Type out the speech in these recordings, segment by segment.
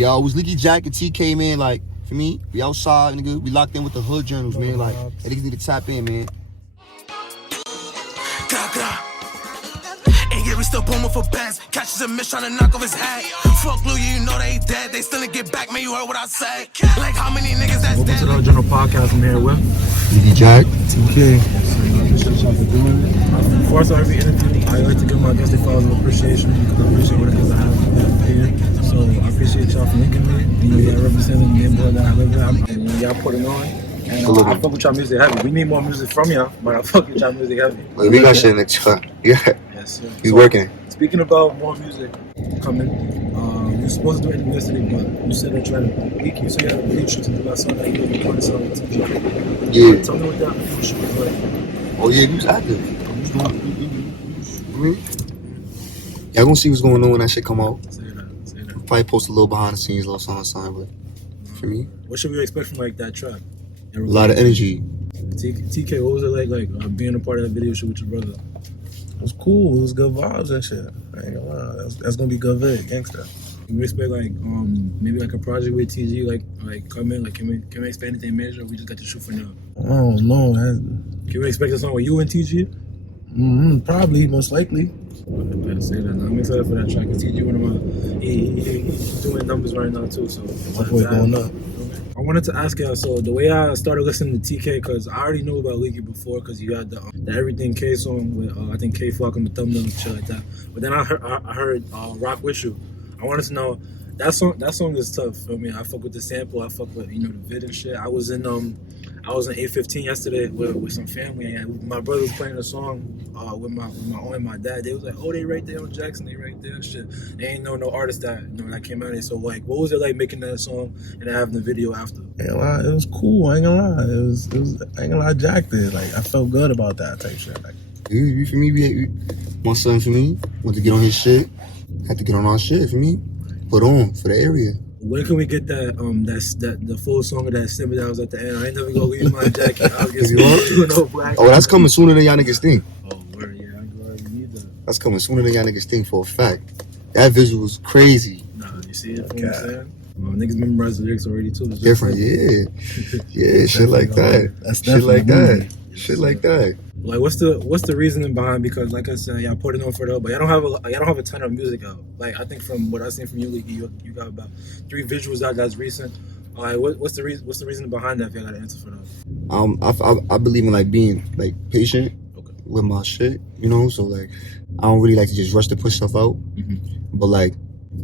Yo, it was Leeky Jack and TK, man. Like, for me, we outside, nigga. We locked in with the hood journals, man. Like, niggas need to tap in, man. And yeah, we still booming for bands. Catches a miss trying to knock off his hat. Fuck Lou, you know they dead. They still get back, man. You heard what I said. Like, how many niggas that's dead? Welcome to the General Podcast. I'm here with Leeky Jack. TK. Before I start every interview, I like to give my guests their flowers of appreciation because I appreciate what it is I have here. So I appreciate y'all for linking me. You know, y'all representing me and boy that I live with. And y'all put it on. And I fuck with y'all music heavy. We need more music from y'all, but I fuck with y'all music heavy. Like, we got shit next time. Yeah. Yes, sir. He's working. Speaking about more music coming, you were supposed to do it yesterday, but you said that you had a week. You said you had a video shoot to do that song that you was recording something with TJ. Yeah. Tell me what that video shoot was like. Oh, yeah, he was active. Y'all gonna see what's going on when that shit come out. Say that. Probably post a little behind the scenes, little something, but for me, What should we expect from like that track? a lot of energy. TK, what was it like being a part of that video shoot with your brother? It was cool. It was good vibes and shit. I ain't gonna lie. That's gonna be good vid, gangsta. Can we expect like maybe like a project with TG like come in? Like can we expect anything major or we just got to shoot for now? I don't know. Can we expect a song with you and TG? Probably, most likely. I'm gonna say that. I'm excited for that track. TG one of my he's doing numbers right now too. So My boy going up. I wanted to ask y'all, so the way I started listening to TK, because I already knew about Leeky before, because you had the Everything K song with, I think K Flock on the thumbnail and shit like that. But then I heard Rock With You. I wanted to know, that song is tough for me. I fuck with the sample, I fuck with, the vid and shit. I was in 815 yesterday with some family, and my brother was playing a song with my aunt and my dad. They was like, oh, they right there on Jackson, they right there and shit. They ain't know no artist that that came out of there. So like, what was it like making that song and then having the video after? Ain't gonna lie, it was cool. I ain't gonna lie. It was I ain't gonna lie, Jack did. Like, I felt good about that type shit. Like, For me, my son, for me, want to get on his shit. Had to get on our shit, for me. Put on for the area. When can we get that the full song of that snippet that was at the end? I ain't never gonna leave my jacket. I'll get no black. Oh, that's coming sooner than y'all niggas think. Oh, word, yeah, I already need that. That's coming sooner than y'all niggas think for a fact. That visual was crazy. Nah, you see it? You know what I'm saying? Niggas memorize the lyrics already too. It's Different, yeah. Yeah, shit like that. that's Shit like definitely that. Shit like that. Like, what's the reasoning behind? Because, like I said, y'all put it on for it, but y'all don't have a ton of music out. Like, I think from what I've seen from you, Leeky, you got about 3 visuals out that's recent. Like, what's the reason behind that? If y'all got an answer for that. I believe in like being like patient with my shit, so like I don't really like to just rush to push stuff out. But like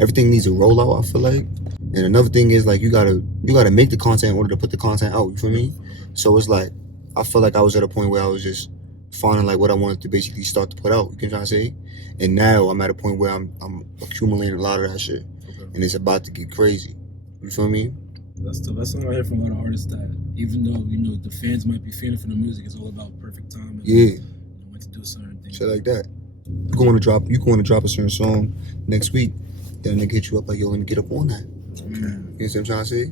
everything needs a rollout, I feel like. And another thing is like you gotta make the content in order to put the content out, you feel me? So it's like I feel like I was at a point where I was just finding like what I wanted to basically start to put out, you can try to say. And now I'm at a point where I'm accumulating a lot of that shit. And it's about to get crazy. You feel me? That's tough. That's something I hear from a lot of artists that even though, the fans might be feeling for the music, it's all about perfect time and when to do certain things. Shit like that. You going to drop a certain song next week, then they hit you up like, yo, let me get up on that. Okay. You know what I'm trying to say?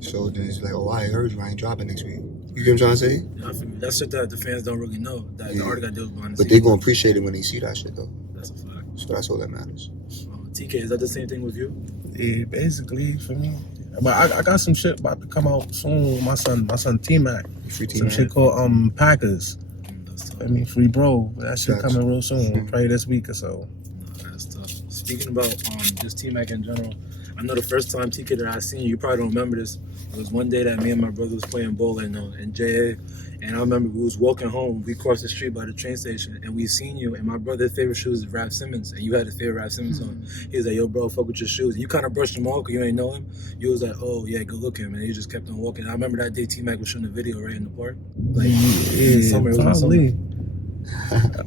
So then it's like, oh, I heard you, I ain't dropping next week. You get what I'm trying to say? Yeah, I feel you. That's shit that the fans don't really know. That the artist got deals behind the But scenes. they gonna appreciate it when they see that shit though. That's a fact. So that's all that matters. TK, is that the same thing with you? Yeah, basically for me. But I got some shit about to come out soon with my son T-Mac. Free Some shit called Packers. Free bro. That shit coming real soon. Probably this week or so. That's tough. Speaking about just T-Mac in general, I know the first time TK that I seen you probably don't remember this. It was one day that me and my brother was playing bowling in JA, and I remember we was walking home. We crossed the street by the train station, and we seen you. And my brother's favorite shoes is Rap Simmons, and you had his favorite Rap Simmons on. He was like, "Yo, bro, fuck with your shoes." And you kind of brushed him off because you ain't know him. You was like, "Oh yeah, good looking," and you just kept on walking. I remember that day T-Mac was shooting a video right in the park. Like in summer, it was in summer.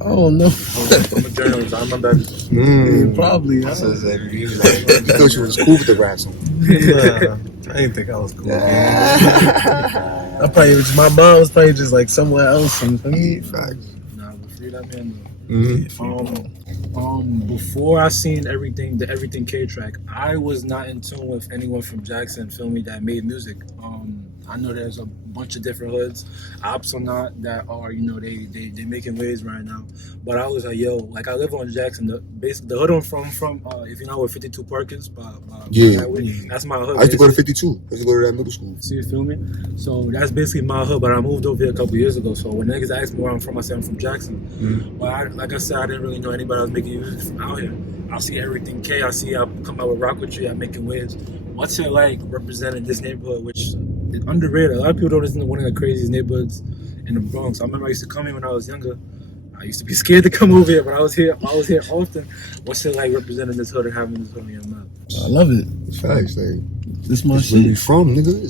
Oh no! I'm a journalist. I remember everything. Probably. I thought you was cool with the rap song. I didn't think I was cool. I probably my mom was probably just like somewhere else. And Facts. Nah, but free that man though. Before I seen the Everything K track, I was not in tune with anyone from Jackson, feel me, that made music. I know there's a bunch of different hoods, ops or not, that are, you know, they making waves right now. But I was like, yo, like I live on Jackson. The hood I'm from, if you know where 52 Park is, that's my hood. I used to go to 52. I used to go to that middle school. See, you feel me? So that's basically my hood. But I moved over here a couple years ago. So when niggas ask me where I'm from, I say I'm from Jackson. But like I said, I didn't really know anybody that was making music from out here. I see everything K. I see I come out with Rocketry. I'm making waves. What's it like representing this neighborhood, which is underrated? A lot of people don't listen to one of the craziest neighborhoods in the Bronx. I remember I used to come here when I was younger. I used to be scared to come over here, but I was here often. What's it like representing this hood and having this hood in your mouth? I love it. It's facts, like this my it's shit. where we from, nigga.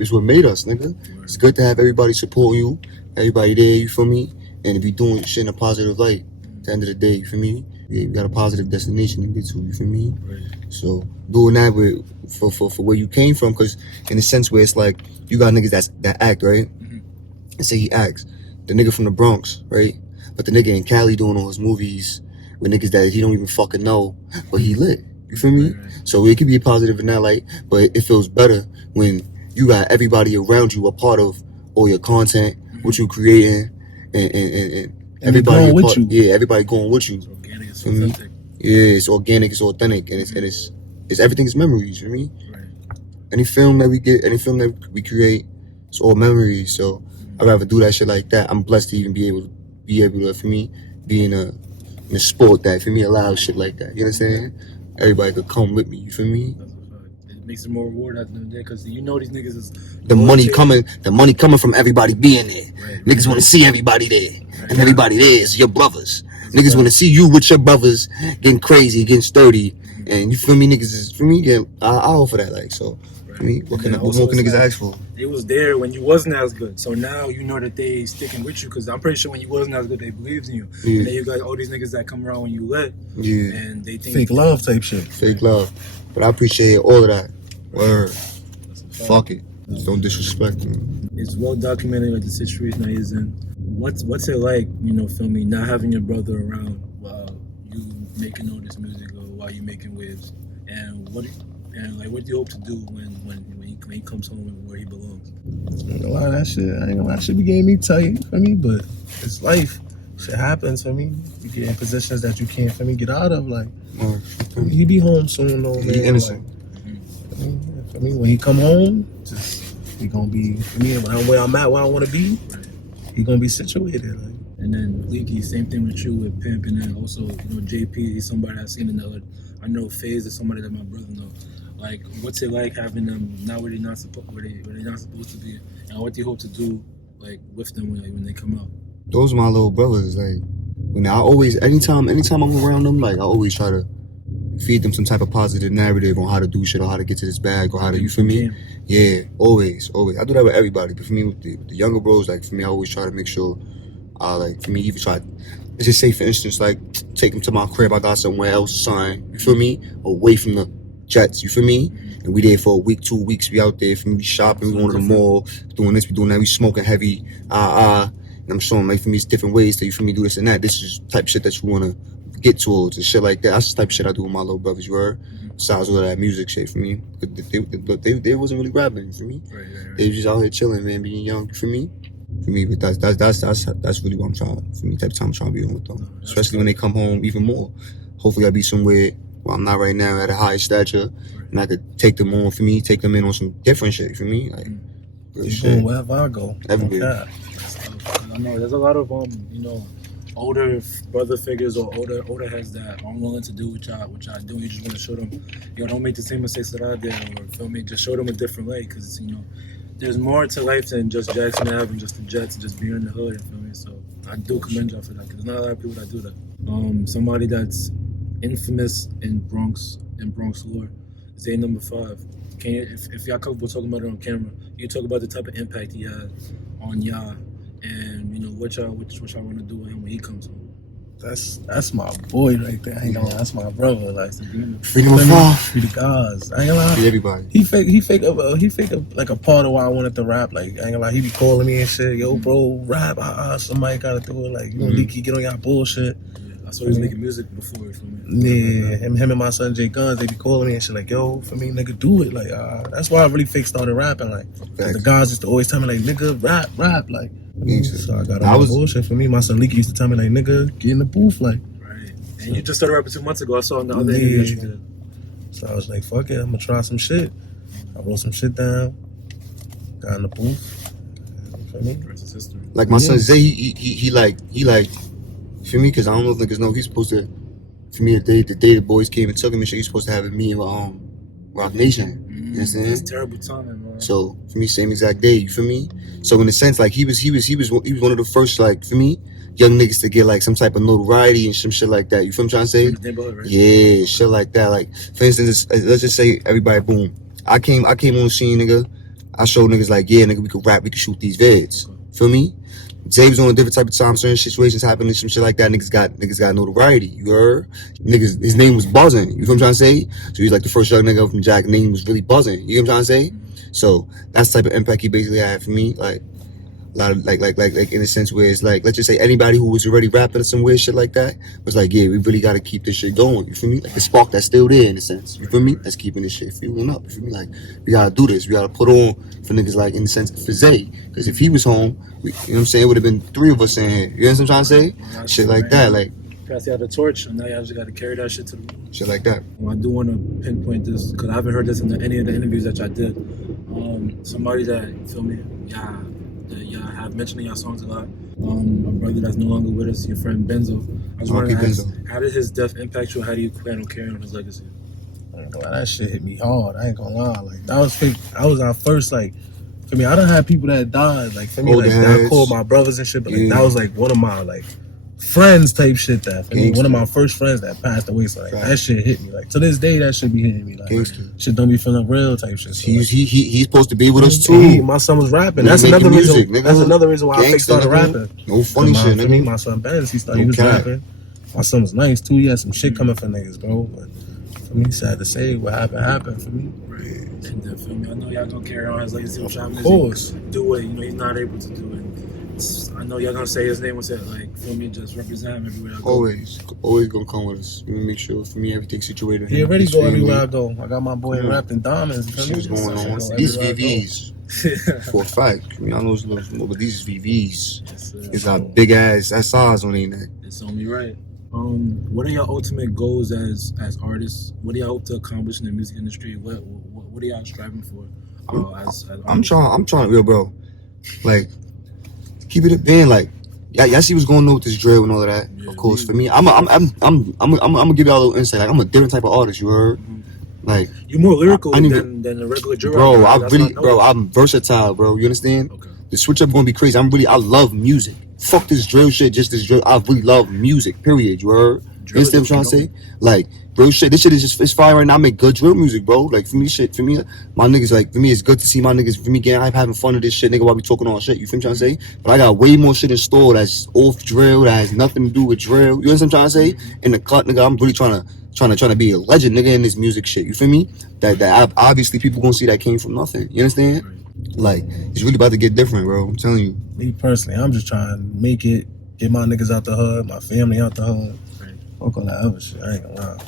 It's what made us, nigga. It's good to have everybody supporting you, everybody there, you feel me? And if you're doing shit in a positive light, at the end of the day, you feel me? You got a positive destination to get to, you feel me? Right. So doing that for where you came from, because in a sense where it's like you got niggas that act, right? And say he acts. The nigga from the Bronx, right? But the nigga in Cali doing all his movies with niggas that he don't even fucking know, but he lit. You feel me? Right. So it could be positive in that light, but it feels better when you got everybody around you a part of all your content, what you creating, and everybody going with you. Yeah, everybody going with you. It's organic, it's authentic. Yeah, it's organic, it's authentic, and it's everything's memories. You know what I mean? Right. Any film that we get, any film that we create, it's all memories. So I'd rather do that shit like that. I'm blessed to even be able to, for me, be in a sport that for me allows shit like that. You understand? Everybody could come with me. You feel me? That's a fact. It makes it more rewarding at the end of the day because you know these niggas is The money coming from everybody being there. Right. Niggas want to see everybody there, Right. and everybody there is your brothers. Niggas want to see you with your brothers getting crazy, getting sturdy, and you feel me? Niggas is for me. I offer that, like, so. For me, what more can niggas ask for? They was there when you wasn't as good, so now you know that they sticking with you because I'm pretty sure when you wasn't as good, they believed in you. Yeah. And then you got all these niggas that come around when you lit, Yeah, and they think Fake love type shit. fake love, but I appreciate all of that. Word, That's a fact. fuck it, just don't disrespect me. It's well documented like the situation that he's in. What's it like, you know, feel me, not having your brother around while you making all this music or while you making waves, and what do you hope to do when he comes home and where he belongs? I ain't gonna lie, that shit be getting me tight for me, but it's life. Shit happens for me. You get in positions that you can't for me get out of. Like he be home soon though, man. He innocent. Like, for me, when he come home, he gonna be for me where I'm at, where I want to be. He gonna be situated. Like. And then Leeky, same thing with you with Pimp, and then also, you know, JP, he's somebody I've seen in the hood. I know Faze is somebody that my brother knows. Like, what's it like having them now where they're not supposed to be, and what do you hope to do like with them when they come out? Those are my little brothers. Like, anytime I'm around them, like I always try to feed them some type of positive narrative on how to do shit or how to get to this bag or how to, you feel me? Yeah, always. I do that with everybody, but for me, with the younger bros, like for me, I always try to make sure, like for me, even try. Let's just say, for instance, like take them to my crib. I got somewhere else, son. You feel me? Away from the Jets. You feel me? And we there for a week, 2 weeks. We out there. For me, we shopping. We going to the mall, doing this, we doing that. We smoking heavy. And I'm showing like for me, it's different ways to, you feel me, do this and that. This is type of shit that you want to get towards and shit like that. That's the type of shit I do with my little brothers. You heard? Besides all of that music shit for me, they wasn't really rapping. You feel me? Right. They was just out here chilling, man, being young. You feel me? For me, but that's really what I'm trying. For me, type of time I'm trying to be on with them, especially when they come home even more. Hopefully, I'll be somewhere where I'm not right now at a high stature, and I could take them on. For me, take them in on some different shit. For me, like real shit. Going wherever I go, everywhere. I know there's a lot of you know, older brother figures or older heads that aren't willing to do what y'all do. You just want to show them, yo, don't make the same mistakes that I did, or feel me, just show them a different way, because you know, there's more to life than just Jackson Ave and just the Jets and just being in the hood. You feel me? So I do commend y'all for that, because there's not a lot of people that do that. Somebody that's infamous in Bronx lore, Zay NumbaFive. Can you, if y'all comfortable talking about it on camera, you talk about the type of impact he had on y'all, and you know what y'all want to do with him when he comes home. That's my boy right there. I ain't gonna lie, that's my brother. Like Freedom of thought. Free the gods. I ain't gonna lie. Free everybody. He fake up like a part of why I wanted to rap. Like I ain't gonna lie, he be calling me and shit. Yo, bro, rap. Somebody gotta do it. Like you know, Leeky, get on y'all bullshit. saw he was making music before. You feel me? Yeah, him and my son Jay Guns, they be calling me and shit like, yo, for me, nigga, do it. Like, that's why I really fake started rapping. Like, the guys used to always tell me like, nigga, rap. Like, so I got all that bullshit. For me, my son Leeky used to tell me like, nigga, get in the booth. Like, right. And you just started rapping 2 months ago. I saw in the other interview that you did. So I was like, fuck it, I'm gonna try some shit. I wrote some shit down, got in the booth. For me, like my son Zay, he like, for me, because I don't know if niggas know, he's supposed to, for me, the day the boys came and took him and shit, he's supposed to have a meeting with Rock Nation. You understand? That's terrible timing, man. So for me, same exact day. You feel me? So in a sense, like he was one of the first, like, for me, young niggas to get like some type of notoriety and some shit like that. You feel what I'm trying to say? Right? Yeah, shit like that. Like, for instance, let's just say everybody, boom. I came on the scene, nigga. I showed niggas like, yeah, nigga, we could rap, we could shoot these vids. Feel me? Zay was on a different type of time, certain situations happening, some shit like that. Niggas got notoriety. You heard? Niggas, his name was buzzing. You feel what I'm trying to say? So he's like the first young nigga from Jack. Name was really buzzing. You know what I'm trying to say? So that's the type of impact he basically had for me. Like, a lot of like in a sense where it's like, let's just say anybody who was already rapping some weird shit like that was like, yeah, we really got to keep this shit going. You feel me? Like the spark that's still there in a sense. You feel me? That's keeping this shit fueling up. You feel me? Like, we got to do this. We got to put on for niggas like, in the sense, for Zay. Because if he was home, you know what I'm saying, it would have been 3 of us in here. You know what I'm trying to say? Shit like that. Like, pass you out the torch, and now you just got to carry that shit to the shit like that. Well, I do want to pinpoint this because I haven't heard this in any of the interviews that y'all did. Somebody that, you feel me, y'all have mentioned in y'all songs a lot. A brother that's no longer with us, your friend Benzo. I was wondering, how did his death impact you? How do you plan on carrying on his legacy? That shit hit me hard. I ain't gonna lie. Like, that was fake. I was our first, like, for me, I done had people that died. Like, for me, like, I called my brothers and shit, but like, that was like one of my, like, friends type shit that, for me, one of my first friends that passed away. So, like, that shit hit me. Like, to this day, that shit be hitting me. Like, shit don't be feeling real type shit. So, he's supposed to be with us too. My son was rapping. That's another reason. That's another reason why I started rapping. No funny shit, nigga. For me, my son Benz, he was rapping. My son was nice too. He had some shit coming for niggas, bro. But for me, sad to say, what happened for me. Right. And feel me, I know y'all gonna carry on his legacy. Of course. Do what he's not able to do it. I know y'all gonna say his name was it, like, feel me, just represent him everywhere I go. Always gonna come with us. You make sure, for me, everything's situated. He already go everywhere I go. I got my boy wrapped in diamonds. Shit's going on. These VVs, for a fact. I mean, I know it's a little more, but these VVs, it's got big ass SRs on their neck. It's on me right. What are your ultimate goals as artists? What do y'all hope to accomplish in the music industry? What are y'all striving for? As I'm trying, real bro. Like, keep it a band. Like, y'all see what's going on with this drill and all of that. Yeah, of course, for me, I'm gonna give y'all a little insight. Like, I'm a different type of artist. You heard? Like, you're more lyrical than a regular drill. Bro, I'm versatile, bro. You understand? Okay. The switch up gonna be crazy. I love music. Fuck this drill shit, just this drill. I really love music, period. You heard? You understand what I'm trying to say? Like, bro, shit, this shit is just, it's fire right now. I make good drill music, bro. Like, for me, my niggas, like, for me, it's good to see my niggas, for me, getting hype, having fun of this shit, nigga, while we talking all shit. You feel what I'm trying to say? But I got way more shit in store that's off drill, that has nothing to do with drill. You know what I'm trying to say? In the cut, nigga, I'm really trying to be a legend, nigga, in this music shit. You feel me? That obviously people gonna see that came from nothing. You understand? Like, it's really about to get different, bro. I'm telling you. Me personally, I'm just trying to make it, get my niggas out the hood, my family out the hood. Fuck all that other shit. I ain't gonna lie.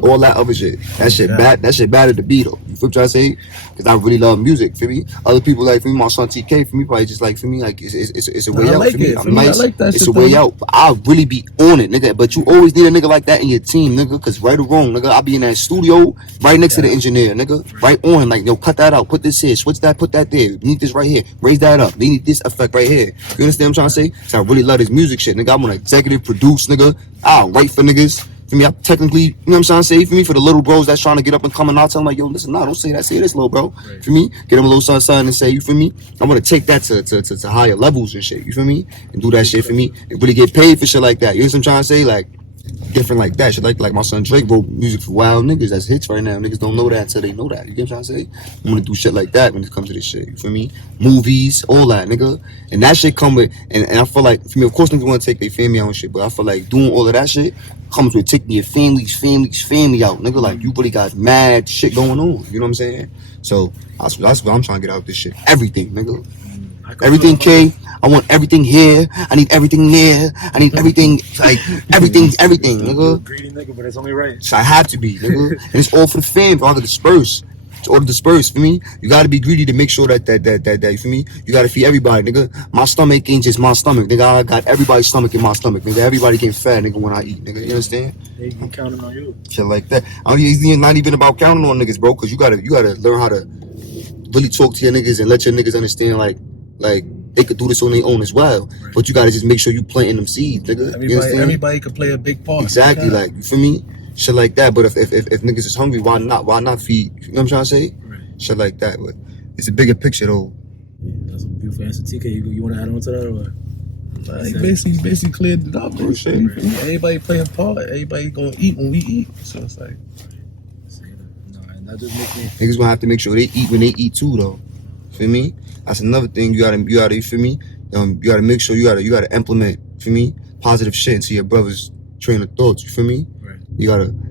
All that other shit. That shit bad. That shit bad at the beat though. You feel what I'm trying to say? Because I really love music. Feel me? Other people like, for me, my son TK, for me, probably just like, for me, like, it's a way out. Like for me, I'm nice. I like that it's shit, a way out. But I'll really be on it, nigga. But you always need a nigga like that in your team, nigga. Because right or wrong, nigga, I'll be in that studio right next to the engineer, nigga. Right on him, like, yo, cut that out. Put this here. Switch that. Put that there. You need this right here. Raise that up. They need this effect right here. You understand what I'm trying to say? So I really love this music shit, nigga. I'm gonna executive produce, nigga. I'll write for niggas. For me, I technically, you know what I'm trying to say? For me, for the little bros that's trying to get up and come and I'll tell them like, yo, listen, nah, don't say that, say this, little bro. Right. For me, get them a little something and say, you feel me? I want to take that to higher levels and shit, you feel me? And do that shit for me and really get paid for shit like that. You know what I'm trying to say? Like, different like that. Shit like my son Drake wrote music for wild niggas. That's hits right now. Niggas don't know that until they know that. You get what I'm trying to say? I'm gonna do shit like that when it comes to this shit. You feel me? Movies, all that, nigga. And that shit come with, and I feel like, for me, of course niggas wanna take their family out and shit, but I feel like doing all of that shit comes with taking your family out, nigga. Like, you really got mad shit going on. You know what I'm saying? So that's what I'm trying to get out of this shit. Everything, nigga. Everything K. I want everything here. I need everything there. I need everything, like, everything, nigga. Greedy nigga, but it's only right. So I have to be, nigga. And it's all for the fam, for all to disperse. It's all to disperse, for me. You gotta be greedy to make sure that, you feel me? You gotta feed everybody, nigga. My stomach ain't just my stomach, nigga. I got everybody's stomach in my stomach, nigga. Everybody get fat, nigga, when I eat, nigga. You understand? They can counting on you. Shit like that. It's not even about counting on niggas, bro, because you gotta learn how to really talk to your niggas and let your niggas understand, like they could do this on their own as well. Right. But you gotta just make sure you planting them seeds, nigga. Everybody could play a big part. Exactly, like, you feel me? Shit like that. But if niggas is hungry, why not feed? You know what I'm trying to say? Right. Shit like that. But it's a bigger picture though. Yeah, that's a beautiful answer. TK, you wanna add on to that or what? Like basically cleared it up, bro. Right. Everybody play a part. Everybody gonna eat when we eat. So it's like, that just makes me. Niggas gonna have to make sure they eat when they eat too, though. Feel me? That's another thing you gotta you feel me? You gotta make sure you gotta implement, feel me? Positive shit into your brother's train of thoughts. You feel me? Right.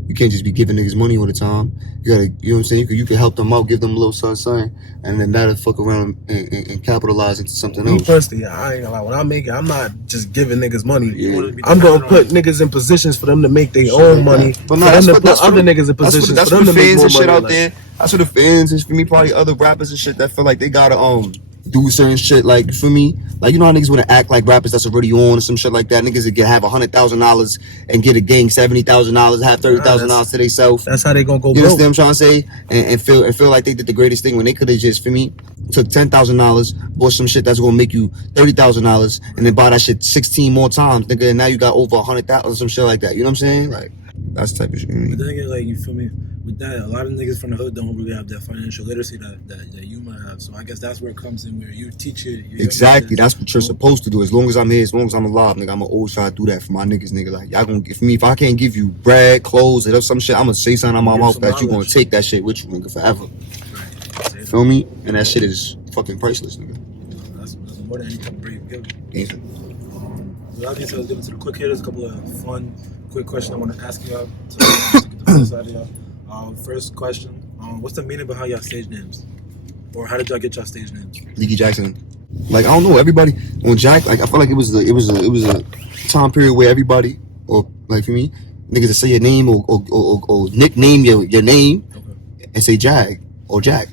You can't just be giving niggas money all the time. You gotta, you know what I'm saying? You can help them out, give them a little something, and then that'll fuck around and capitalize into something else. Me personally, I ain't gonna lie. When I make it, I'm not just giving niggas money. Yeah. I'm gonna put niggas in positions for them to make their own money. But no, for them to put other niggas in positions that's for them to make fans more and shit money. out there. That's for the fans and for me, probably other rappers and shit that feel like they gotta do certain shit, like, for me, like, you know how niggas wanna act like rappers that's already on or some shit like that. Niggas that have $100,000 and get a gang $70,000, have $30,000 to themselves. That's how they gonna go. You understand what I'm trying to say? And feel like they did the greatest thing when they could have just, for me, took $10,000, bought some shit that's gonna make you $30,000, and then buy that shit 16 more times, nigga. And now you got over 100,000, some shit like that. You know what I'm saying? Like, that's the type of shit. But then again, like, you feel me? With that, a lot of niggas from the hood don't really have that financial literacy that you might have. So I guess that's where it comes in, where you teach it. Exactly, that's what you're supposed to do. As long as I'm here, as long as I'm alive, nigga, I'ma always try to do that for my niggas, nigga. Like, y'all gonna give me, if I can't give you bread, clothes, or some shit, I'ma say something out my mouth that you gonna take that shit with you, nigga, forever. Right. Feel me? And that shit is fucking priceless, nigga. That's more than any type of break you give. Yeah. Without these, let's get into the quick hitters. A couple of fun, quick questions I want to ask you out to get the first out of y'all. First question, what's the meaning behind y'all stage names? Or how did y'all get y'all stage names? Leeky Jackson. Like, I don't know, everybody on Jack, like, I feel like it was a time period where everybody, or like for me, niggas that say your name or nickname your name, okay, and say Jag or Jack.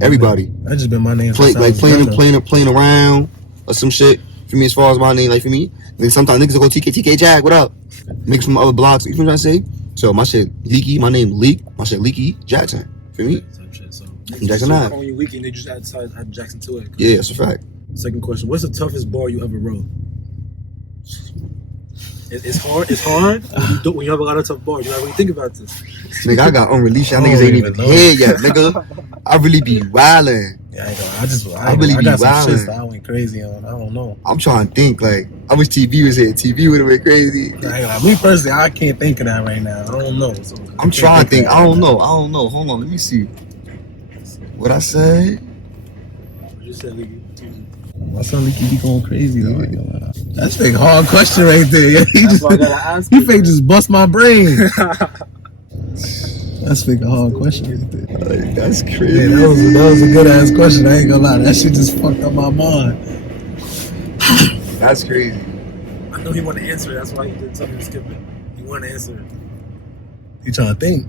Everybody. That just been my name. Playing around or some shit. For me, as far as my name, like for me, then sometimes niggas will go TK Jag, what up? Niggas from other blocks, you know what I'm trying to say? So my shit Leeky, my name Leek, my shit Leeky Jackson. For me? So Jackson Ave. When you Leeky, they just add Jackson to it. Yeah, that's a fact. Second question, what's the toughest bar you ever wrote? It's hard when you have a lot of tough bars. You gotta really think about this. Nigga, I got unreleased. Y'all niggas ain't even here yet, nigga. I really be wildin'. Yeah, I really be wildin'. I went crazy on. I don't know. I'm trying to think, like, I wish TV was here. TV would have went crazy. Me personally, I can't think of that right now. I don't know. So I'm trying to think. I don't know. Hold on, let me see. What I said? What you said, Leeky? My son Leeky be going crazy though. That's a hard question right there. That's why I gotta ask you. He just bust my brain. That's a hard question right there. Like, that's crazy. Yeah, that was a good ass question. I ain't gonna lie. That shit just fucked up my mind. That's crazy. I know he wanted to answer it. That's why he did something to skip it. He wanted to answer it. He trying to think.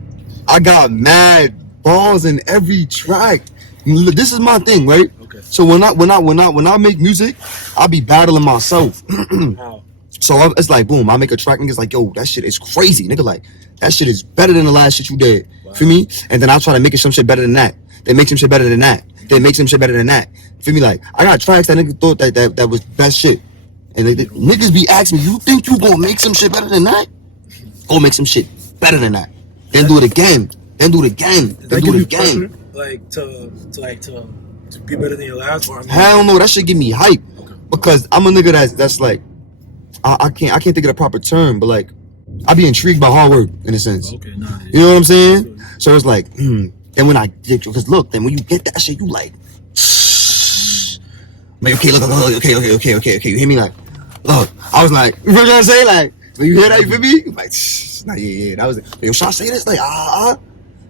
I got mad balls in every track. This is my thing, right? Okay. So when I make music, I be battling myself. How? So it's like, boom, I make a track, niggas like, yo, that shit is crazy, nigga. Like, that shit is better than the last shit you did. Wow. Feel me? And then I'll try to make it some shit better than that. They make some shit better than that. They make some shit better than that. Feel me? Like, I got tracks that niggas thought that was best shit. And niggas be asking me, you think you gonna make some shit better than that? Go make some shit better than that. Then do it again. Then do it again. Then do it again. Like to be better than your last one. Hell no, that shit give me hype. Okay. Because I'm a nigga that's like, I can't think of the proper term, but like, I be intrigued by hard work in a sense. Okay, nah, yeah. You know what I'm saying? So it's like, then when I get you, because look, then when you get that shit, you like, like, okay, look, okay. You hear me? Like, look, I was like, you know what I'm saying? Like, when you hear that, you feel me? Like, nah, yeah, that was it. Yo, should I say this? Like,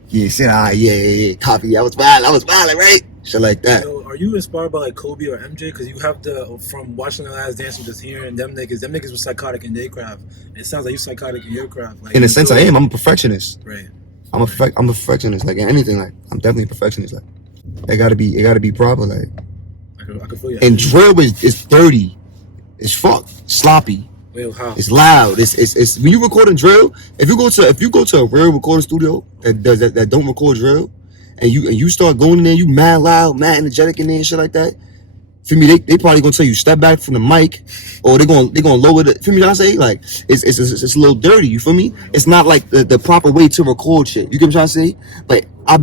yeah, say, yeah, copy. I was wild, right? Shit like that. Yo, are you inspired by like Kobe or MJ? Because you have from watching The Last Dance and just hearing them niggas were psychotic in their craft. It sounds like you psychotic in your craft. Like, in a sense, I am. I'm a perfectionist. Right. I'm a perfectionist. Like in anything, like I'm definitely a perfectionist. Like it gotta be proper. Like I can feel you. And drill is dirty. It's fucked. Sloppy. Wait, how? It's loud. It's when you record in drill. If you go to a real recording studio that don't record drill, and you start going in there, you mad loud, mad energetic in there and shit like that. For me, they probably gonna tell you step back from the mic, or they gonna lower the. For me, I say like it's a little dirty. You feel me? It's not like the proper way to record shit. You get what I'm trying to say? Like I'll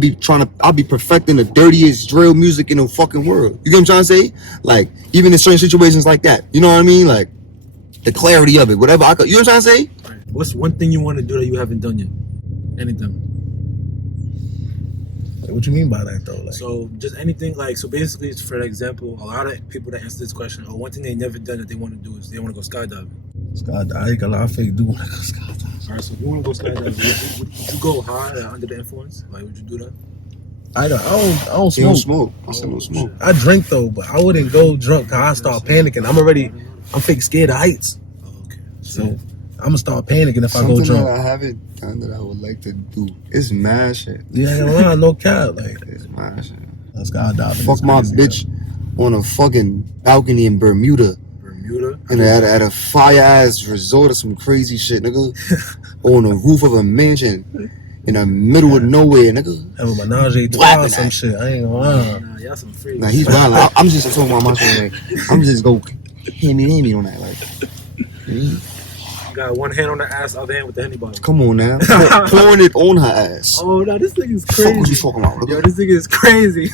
be perfecting the dirtiest drill music in the fucking world. You get what I'm trying to say? Like even in certain situations like that. You know what I mean? Like the clarity of it, whatever. You know what I'm trying to say? What's one thing you want to do that you haven't done yet? Anything? What you mean by that though? Like, so just anything like so basically for example, a lot of people that answer this question, or one thing they never done that they want to do is they want to go skydiving. I think a lot of fake do want to go skydiving. Alright, so if you want to go skydiving, would you go high or under the influence? Like would you do that? I don't smoke. You don't smoke. I still don't smoke. I drink though, but I wouldn't go drunk cause I start panicking. I'm fake scared of heights. Okay. So I'm gonna start panicking if Something I go drunk. That I haven't done that I would like to do. It's mad shit. Yeah, no cap. Like it's mad shit. Let's skydiving. Fuck my bitch on a fucking balcony in Bermuda. And at a fire ass resort or some crazy shit, nigga. On the roof of a mansion in the middle of nowhere, nigga. Have a menage a trois or some shit. I ain't gonna lie. Nah, y'all some freaks. Nah, he's wild. I'm just talking about my shit. Like, I'm just go hand me on that. Like, you got one hand on the ass, other hand with the Henny bottle. Come on now, pouring it on her ass. Oh no, this thing is crazy. What you talking about? Yo, this thing is crazy.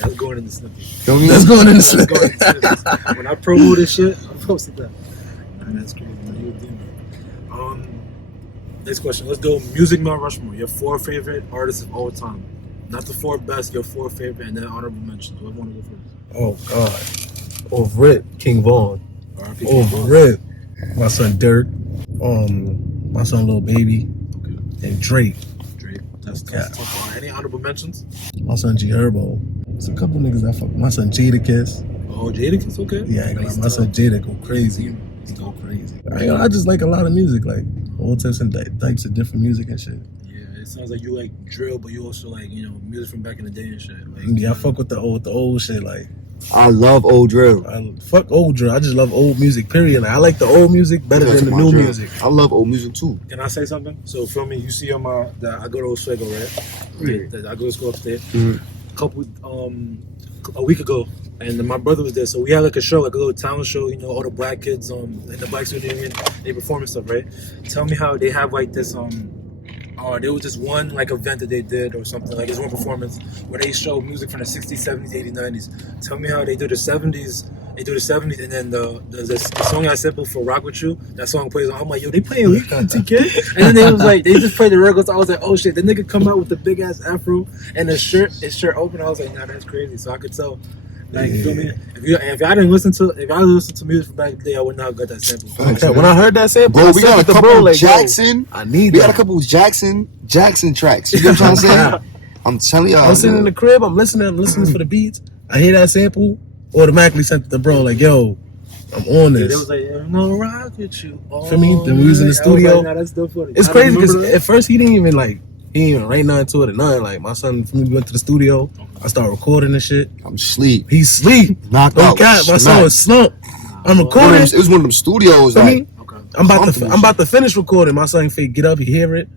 That's going in the snippet. That's going in the snippet. When I promo this shit, I'm posting that. Nah, that's crazy. You're a demon. Next question. Let's go. Music Mount Rushmore. Your 4 favorite artists of all time. Not the 4 best. Your 4 favorite, and then honorable mentions. What want to go first? Oh God. Off rip, King Vaughn. Off rip, my son Dirk. My son Lil Baby, and Drake. That's tough. Any honorable mentions? My son G Herbo. There's a couple niggas that fuck. My son Jadakiss. Oh, Jadakiss, okay. Yeah, my son Jada go crazy. He go crazy. I just like a lot of music, like all types and types of different music and shit. Yeah, it sounds like you like drill, but you also like music from back in the day and shit. Like, yeah, I fuck with the old shit. Like I love old drill. Fuck old drill. I just love old music. Period. Like, I like the old music better than the new drill. Music. I love old music too. Can I say something? So feel me, you see on my that I go to Oswego, right? Yeah. I go to school upstairs. A week ago, and my brother was there, so we had like a show, like a little town show. All the black kids in the Black Student Union, they perform and stuff, right? Tell me how they have like this there was this one like event that they did or something, like this one performance where they show music from the 60s, 70s, 80s, 90s. Tell me how they do the 70s. They do the 70s, and then the song I sampled for Rock With You, that song plays on. I'm like, yo, they playing Leeky and TK? And then they was like, they just played the records. I was like, oh shit, the nigga come out with the big ass afro and his shirt open. I was like, nah, that's crazy. So I could tell. Like, you feel me? If I didn't listen to music from back in the day, I would not have got that sample. When I heard that sample, bro, we got a couple of Jackson. We got a couple of Jackson tracks. You know what I'm trying to say? I'm telling y'all. I'm sitting in the crib. I'm listening for the beats. I hear that sample. Automatically sent it to bro. Like, yo, I'm on this. They was like, I'm gonna rock with you. For me, then we was in the studio. Like, nah, that's still funny. It's crazy because at first he didn't even write nothing to it or nothing. Like, my son, for me, we went to the studio. I started recording and shit. I'm sleep. He's sleep. Knocked out. My son was slumped. I'm recording. It was one of them studios. Like, I'm about to finish recording. My son fake get up. He hear it.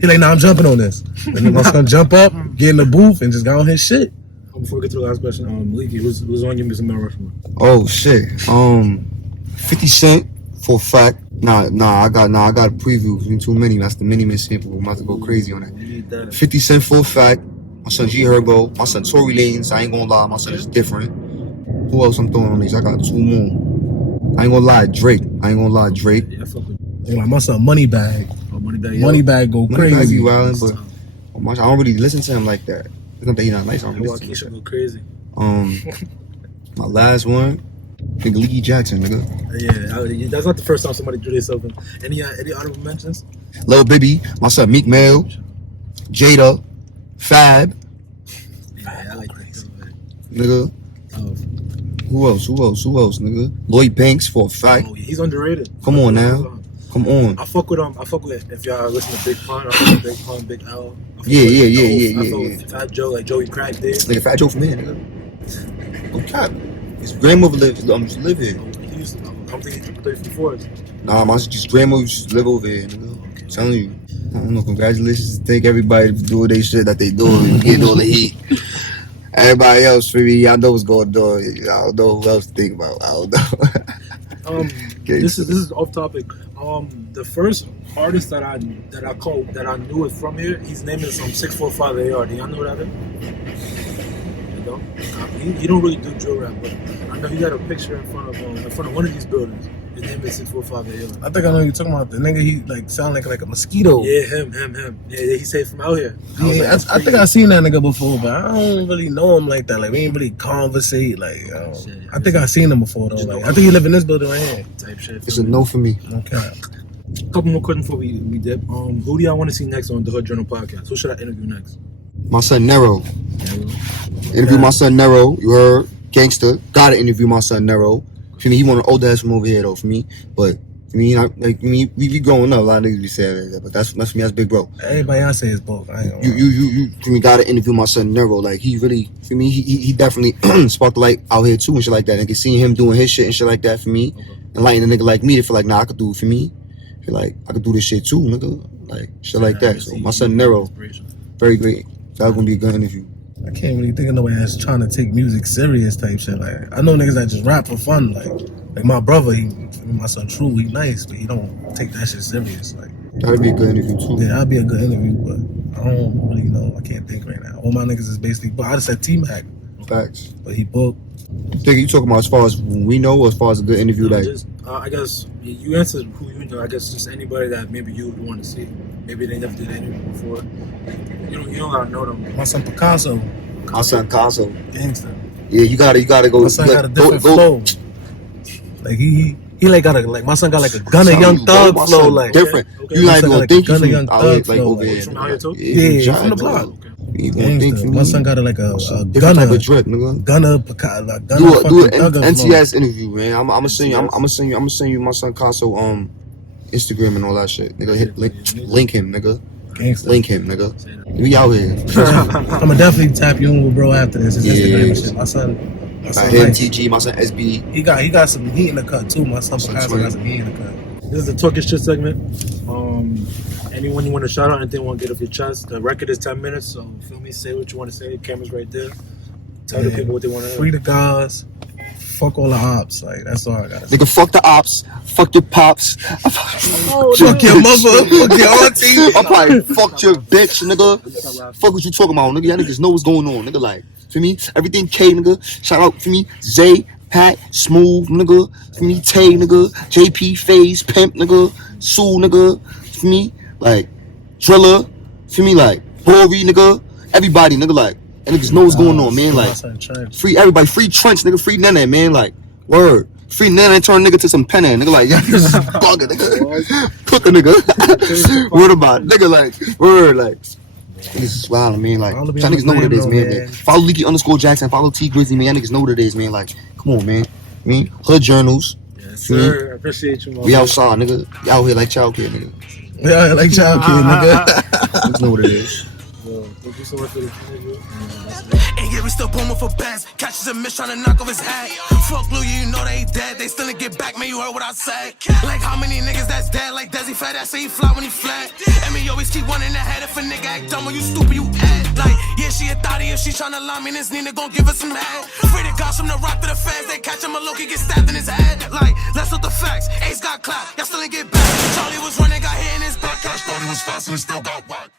He like, nah, I'm jumping on this. And then my son jump up, get in the booth, and just got on his shit. Before we get to the last question, Leeky, who's on your Music Mount Rushmore? Oh shit. 50 Cent for a fact. Nah, I got a preview. Too many. That's the Mini-Man sample. I'm about to go crazy on that. 50 Cent for a fact. My son G Herbo. My son Tory Lanez. I ain't gonna lie, my son is different. Who else I'm throwing on these? I got 2 more. I ain't gonna lie, Drake. Yeah, I fuck with you. Like, my son Moneybag. Moneybag go crazy. Moneybag be wildin', but I don't really listen to him like that. It's not that he's not nice. I don't listen to him. Go crazy. My last one, nigga Leeky Jackson, nigga. Yeah, that's not the first time somebody drew themselves in. Any honorable mentions? Lil Baby, my son Meek Mill, Jada, Fab. Yeah, I like that. Nigga. Who else, nigga? Lloyd Banks for a fact. Oh, yeah, he's underrated. Come on now. Come on. I fuck with if y'all listen to Big Pun, I fuck with Big Pun, Big L. Yeah. I fuck with Fat Joe, like Joey Crack did. Nigga, Fat Joe from here, nigga. Don't cap. His grandmother live here. He used to come to 34s. Nah, my grandmother used to live over here, nigga. I'm telling you. I don't know, congratulations. Thank everybody for doing their shit that they doing and getting all the heat. Everybody else, for me, I know what's going on. I don't know who else to think about. I don't know. This is off topic. The first artist that I knew is from here. His name is 645 AR. Do y'all know that is? You know, he don't really do drill rap, but I know he got a picture in front of one of these buildings. His name is 645 AR. I think I know you're talking about the nigga. He like sound like a mosquito. Yeah, him. Yeah, he said from out here. I think I seen that nigga before, but I don't really know him like that. Like we ain't really conversate. Like I think I seen him before though. Like I think he live in this building right here. Type shit. It's a no for me. Okay. A couple more questions before we dip. Who do y'all want to see next on the Hood Journal podcast? Who should I interview next? My son Nero. Interview my son Nero. You heard? Gangster. Gotta interview my son Nero. For me, he want an older ass from over here though. For me, but for me, we be growing up. A lot of niggas be saying that, but that's for me. That's big bro. Everybody else say it's both. I ain't gonna you for me gotta interview my son Nero. Like he really, for me, he definitely sparked the light out here too and shit like that. And can see him doing his shit and shit like that for me. Okay. And lighting a nigga like me to feel like nah, I could do it for me. Feel like I could do this shit too, nigga. Like shit like that. So my son Nero, very great. That's gonna be a good interview. I can't really think of nobody that's trying to take music serious type shit. Like I know niggas that just rap for fun. Like my brother, my son True, he nice, but he don't take that shit serious. Like that'd be a good interview too. Yeah, that'd be a good interview, but I don't really know. I can't think right now. All my niggas is basically, but I just said T-Mac. Facts. But he booked. Think you talking about as far as we know, or as far as a good interview? No, like, just, I guess you answered who you know. I guess just anybody that maybe you would want to see. Maybe they never did an interview before. You don't gotta know them. My son Picasso. My son Picasso. Gangster. Yeah, you gotta go. My son got a different flow. Like he like got my son got like a Gunna Young Thug flow. Like different. Okay. You not even gonna think he's from out here, like over here. From out here too? Yeah, from the block. My son got like a Gunna type of drip, nigga. Gunna do an NTS interview, man. I'm gonna send you my son Picasso Instagram and all that shit, nigga. Link him, nigga. Gangster. Link him, nigga. We out here. I'ma definitely tap you in with bro after this. It's Instagram and shit. My son him, nice. TG, my son SB. He got some heat in the cut too. My son Picasso got some heat in the cut. This is the talking shit segment. Anyone you want to shout out, anything you want to get off your chest. The record is 10 minutes, so feel me, say what you want to say. Camera's right there. Tell the people what they want to know. Free the guys. Fuck all the ops. Like that's all I gotta say. Nigga, fuck the ops. Fuck your pops. Fuck your mother. Fuck your auntie. I probably fucked your bitch, nigga. Fuck what you talking about, nigga. Y'all niggas know what's going on, nigga. Like, for me, everything K, nigga. Shout out for me, Zay, Pat, Smooth, nigga. For me, Tay, nigga. JP, Faze, Pimp, nigga. Sue, nigga. For me, like, Driller. For me, like, Bori, nigga. Everybody, nigga, like. And niggas know what's going on, man. Like, free everybody, free Trench, nigga, free Nene, man. Like, word. Free Nene turn nigga to some penny, nigga. Like, yeah, this is bugging, nigga. Cook a nigga. Word about it, nigga. Like, word, like. Niggas is wild, man. Like, y'all niggas know what it is, man. Follow Leeky _Jackson. Follow T Grizzly, man. Y'all niggas know what it is, man. Like, come on, man. Hood Journals. Yes, sir. I appreciate you, man. We outside, nigga. We out here like child kid, nigga. Yeah, like child kid, nigga. You know what it is. Thank you so much for the interview. And yeah, we still booming for bands. Catches a miss trying to knock off his hat. Fuck Lou, you know they dead. They still get back, man, you heard what I said. Like how many niggas that's dead? Like Desi Fat, I say he fly when he flat. And me always keep one in the head. If a nigga act dumb, when you stupid, you add. Like, yeah, she a thotty. If she tryna lie me, this Nina gon' give her some head. Free the gosh from the rock to the fans. They catch him a look, he get stabbed in his head. Like, let's look the facts. Ace got clapped, y'all still ain't get back. Charlie was running, got hit in his back. Cash thought he was fast and he still got whacked.